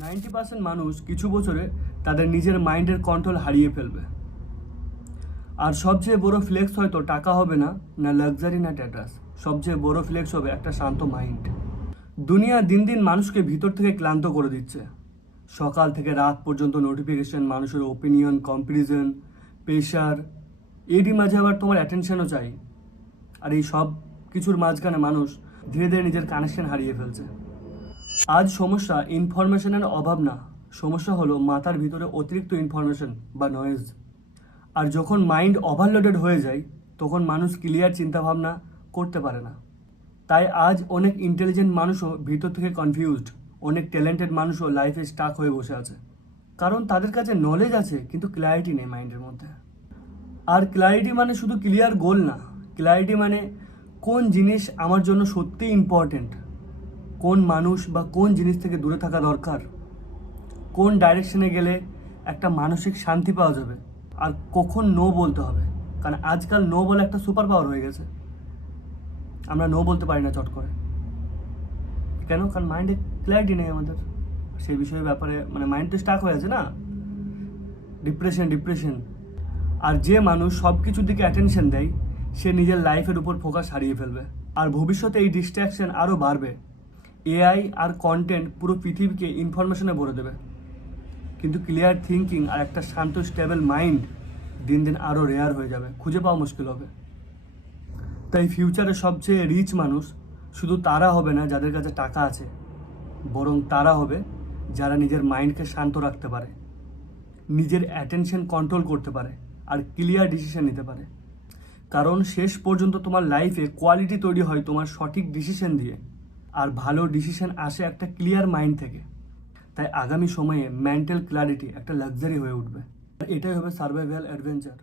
90% মানুষ কিছু বছরে তাদের নিজের মাইন্ডের কন্ট্রোল হারিয়ে ফেলবে। আর সবচেয়ে বড় ফ্লেক্স হয়তো টাকা হবে না, না লাক্সারি, না স্ট্যাটাস। সবচেয়ে বড় ফ্লেক্স হবে একটা শান্ত মাইন্ড। দুনিয়া দিন দিন মানুষকে ভিতর থেকে ক্লান্ত করে দিচ্ছে। সকাল থেকে রাত পর্যন্ত নোটিফিকেশন, মানুষের ওপিনিয়ন, কম্প্যারিজন, প্রেশার, এরই মাঝে আবার তোমার অ্যাটেনশনও চাই। আর এই সব কিছুর মাঝখানে মানুষ ধীরে ধীরে নিজের কানেকশন হারিয়ে ফেলছে। আজ সমস্যা ইনফরমেশনের অভাব না, সমস্যা হলো মাথার ভিতরে অতিরিক্ত ইনফরমেশন বা নয়েজ। আর যখন মাইন্ড ওভারলোডেড হয়ে যায় তখন মানুষ ক্লিয়ার চিন্তাভাবনা করতে পারে না। তাই আজ অনেক ইন্টেলিজেন্ট মানুষও ভিতর থেকে কনফিউজড, অনেক ট্যালেন্টেড মানুষও লাইফে স্টাক হয়ে বসে আছে। কারণ তাদের কাছে নলেজ আছে কিন্তু ক্ল্যারিটি নেই মাইন্ডের মধ্যে। আর ক্ল্যারিটি মানে শুধু ক্লিয়ার গোল না, ক্ল্যারিটি মানে কোন জিনিস আমার জন্য সত্যিই ইম্পর্টেন্ট, কোন মানুষ বা কোন জিনিস থেকে দূরে থাকা দরকার, কোন ডাইরেকশনে গেলে একটা মানসিক শান্তি পাওয়া যাবে, আর কখন নো বলতে হবে। কারণ আজকাল নো বলে একটা সুপার পাওয়ার হয়ে গেছে। আমরা নো বলতে পারি না চট করে। কেন? কারণ মাইন্ডে ক্ল্যারিটি নেই আমাদের সেই বিষয়ের ব্যাপারে। মাইন্ড তো স্টাক হয়ে আছে না, ডিপ্রেশন। আর যে মানুষ সব কিছুর দিকে অ্যাটেনশন দেয় সে নিজের লাইফের উপর ফোকাস হারিয়ে ফেলবে। আর ভবিষ্যতে এই ডিস্ট্র্যাকশন আরও বাড়বে। এআই আর কন্টেন্ট পুরো পৃথিবীকে ইনফরমেশনে ভরে দেবে, কিন্তু ক্লিয়ার থিঙ্কিং আর একটা শান্ত স্টেবল মাইন্ড দিন দিন আরও রেয়ার হয়ে যাবে, খুঁজে পাওয়া মুশকিল হবে। তাই ফিউচারে সবচেয়ে রিচ মানুষ শুধু তারা হবে না যাদের কাছে টাকা আছে, বরং তারা হবে যারা নিজের মাইন্ডকে শান্ত রাখতে পারে, নিজের অ্যাটেনশন কন্ট্রোল করতে পারে আর ক্লিয়ার ডিসিশন নিতে পারে। কারণ শেষ পর্যন্ত তোমার লাইফে কোয়ালিটি তৈরি হয় তোমার সঠিক ডিসিশন দিয়ে, আর ভালো ডিসিশন আসে একটা ক্লিয়ার মাইন্ড থেকে। তাই আগামী সময়ে মেন্টাল ক্ল্যারিটি একটা লাক্সারি হয়ে উঠবে। এটাই হবে সার্ভাইভাল অ্যাডভেঞ্চার।